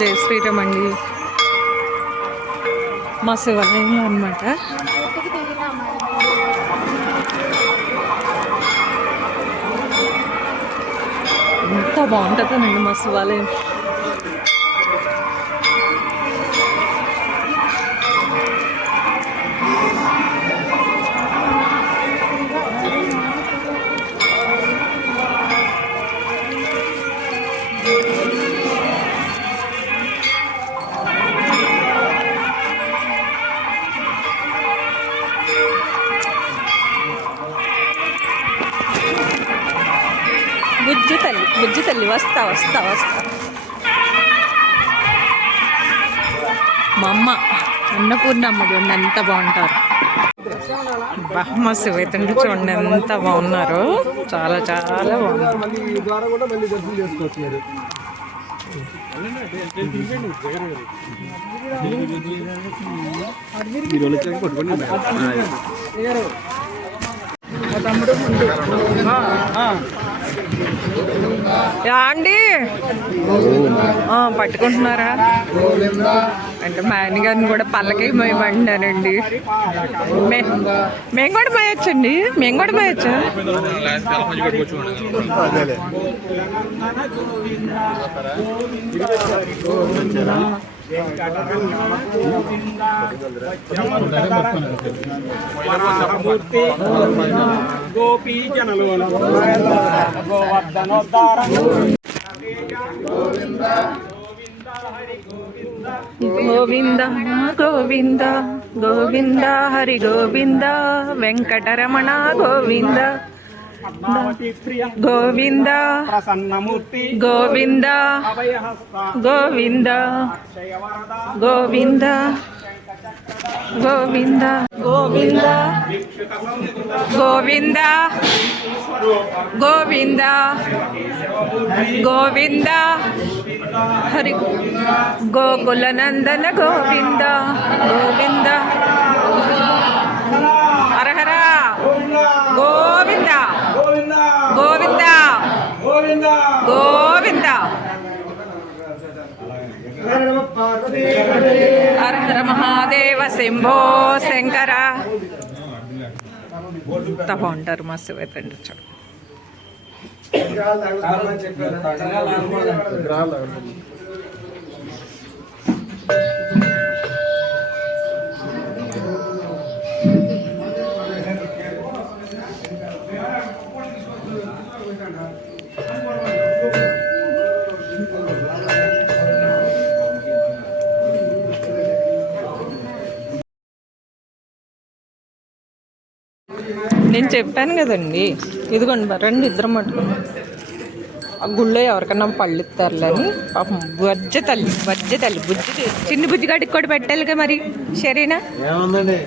జై శ్రీరామ్ అండి. మా శివాలయం అనమాట ఎంత బాగుంటుందండి మా శివాలయం. బుజ్జి తల్లి బుజ్జి తల్లి వస్తా వస్తా వస్తా. మా అమ్మ అన్నపూర్ణమ్మ చూడండి ఎంత బాగుంటారు. బహ్మ వేతండి చూడండి ఎంత బాగున్నారు. చాలా చాలా బాగున్నారు తమ్ముడు యా అండి. పట్టుకుంటున్నారా? అంటే మా ఆయన గారిని కూడా పల్లకి మేమంటున్నానండి మేము కూడా మేయొచ్చండి. మేము కూడా మోయొచ్చా? గోపీ గోవర్ధనోద్ధార గోవింద గోవింద గోవింద హరి గోవింద వెంకటరమణ గోవింద గోవింద ప్రసన్నమూర్తి గోవింద గోవింద గోవింద గోవింద. గోవింద. గోవింద. గోవింద. గోవింద. హరి. గోకుల నందన గోవింద. గోవింద. హరహర. గోవింద. గోవింద. గోవింద. గోవింద. గోవింద పార్వతీ హర హర మహాదేవ శంభో శంకర. ఎంత బాగుంటారు మా శివతండ్రి చూడు. నేను చెప్పాను కదండి. ఇదిగోండి మరి రండి ఇద్దరం పట్టుకుని ఆ గుళ్ళో ఎవరికన్నా పళ్ళు ఇస్తారులే అని. పాపం బజ్జ తల్లి బజ్జ తల్లి బుజ్జి చిన్ని బుజ్జి గడికి కూడా పెట్టాలిగా మరి సరేనా ఏముందండి?